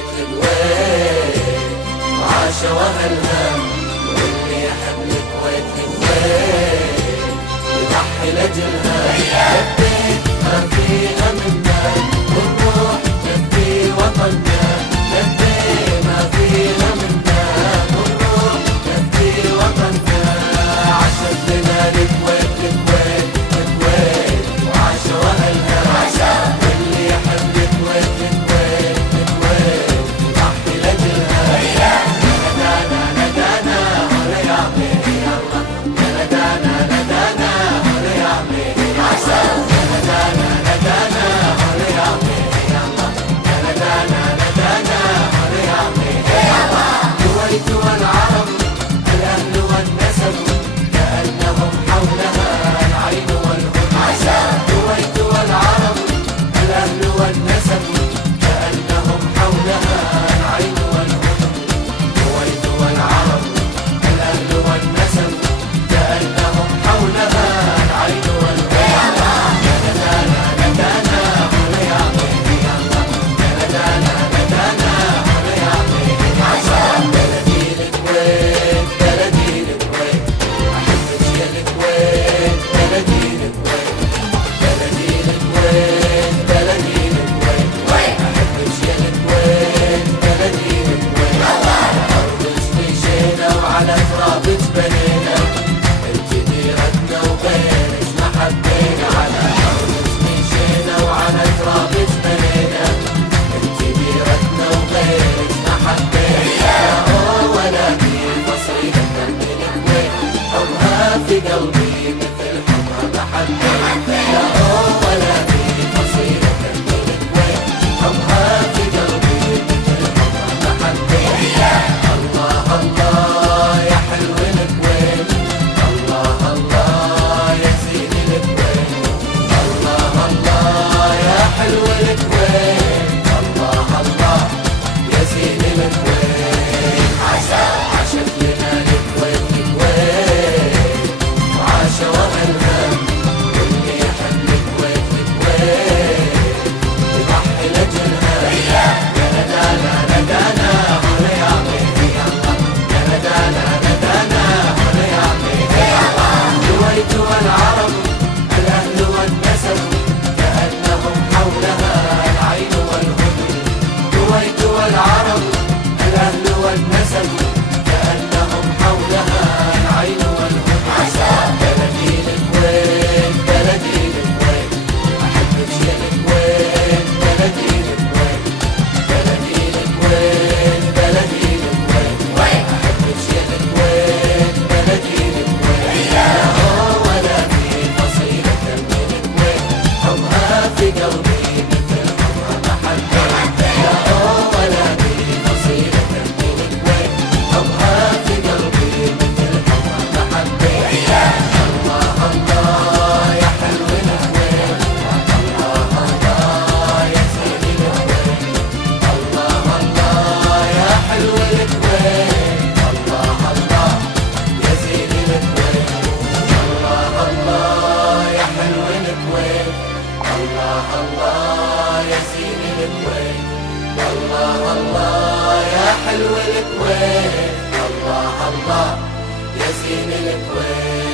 الكويت الكويت وعاش واهلها، واللي يحب الكويت الكويت يضحي لاجلها. لبيت ما فيها منا ونروح نفدي وطننا، لبيت ما فيها منا ونروح نفدي وطننا. عاشت لنا الكويت الكويت الكويت وعاش واهلها، واللي يحب الكويت الكويت الكويت يضحي لاجلها. ندانا ندانا هلا يا عمي يلا، ندانا ندانا هلا يا عمي يلا، ندانا ندانا هلا يا عمي يلا، ندانا ندانا هلا يا عمي يلا. الكويت والعرب الأهل والنسب كأنهم حولها العين والهدى. الكويت والعرب الأهل والنسب كأنهم حولها العين والهدى. الكويت والعرب الأهل والنسب كأنهم حولها العين والهدى. ندانا ندانا هلا يا عمي يلا، ندانا ندانا هلا يا عمي يلا. بلدي الكويت بلدي الكويت أحبك يا الكويت، بلدي الكويت بلدي الكويت بلدي الكويت أحبك يا الكويت، بلدي الكويت. أرضك مشينا وعلى ترابك بنينا، انت ديرتنا وغيرك ما حبينا. على أرضك مشينا وعلى ترابك بنينا، انت ديرتنا وغيرك ما حبينا. ولا في فصيلة من الكويت حبها في قلبي مثل حبها ما حبينا. ولا في فصيلة من الكويت حبها في قلبي مثل حبها ما حبينا. الله الله يا حلو الكويت، الله الله يا زين الكويت، الله الله يا حلو الكويت، الله الله يا زين الكويت. عاشت لنا الكويت الكويت وعاش واهلها، واللي يحب الكويت الكويت يضحي لاجلها. يا ندانا ندانا هلا يا عمي يلا، يا ندانا ندانا هلا يا عمي يلا. الكويت والعرب الأهل والنسب كأنهم حولها العين والهدى. الكويت والعرب الأهل والنسب كأنهم حولها العين والهدى. بلدي الكويت بلدي الكويت أحبك يا الكويت، بلدي الكويت بلدي الكويت بلدي الكويت أحبك يا الكويت، بلدي الكويت. ولا في فصيلة من الكويت حبها في قلبي مثل حبها ما حبينا. ولا في فصيلة من الكويت حبها في قلبي مثل حبها ما حبينا. الله الله يا حلو الكويت، الله الله يا زين الكويت، الله الله يا حلو الكويت، الله الله يا زين الكويت. الله الله يا حلو الكويت، الله الله يا زين الكويت، الله الله يا حلو الكويت، الله الله يا زين الكويت.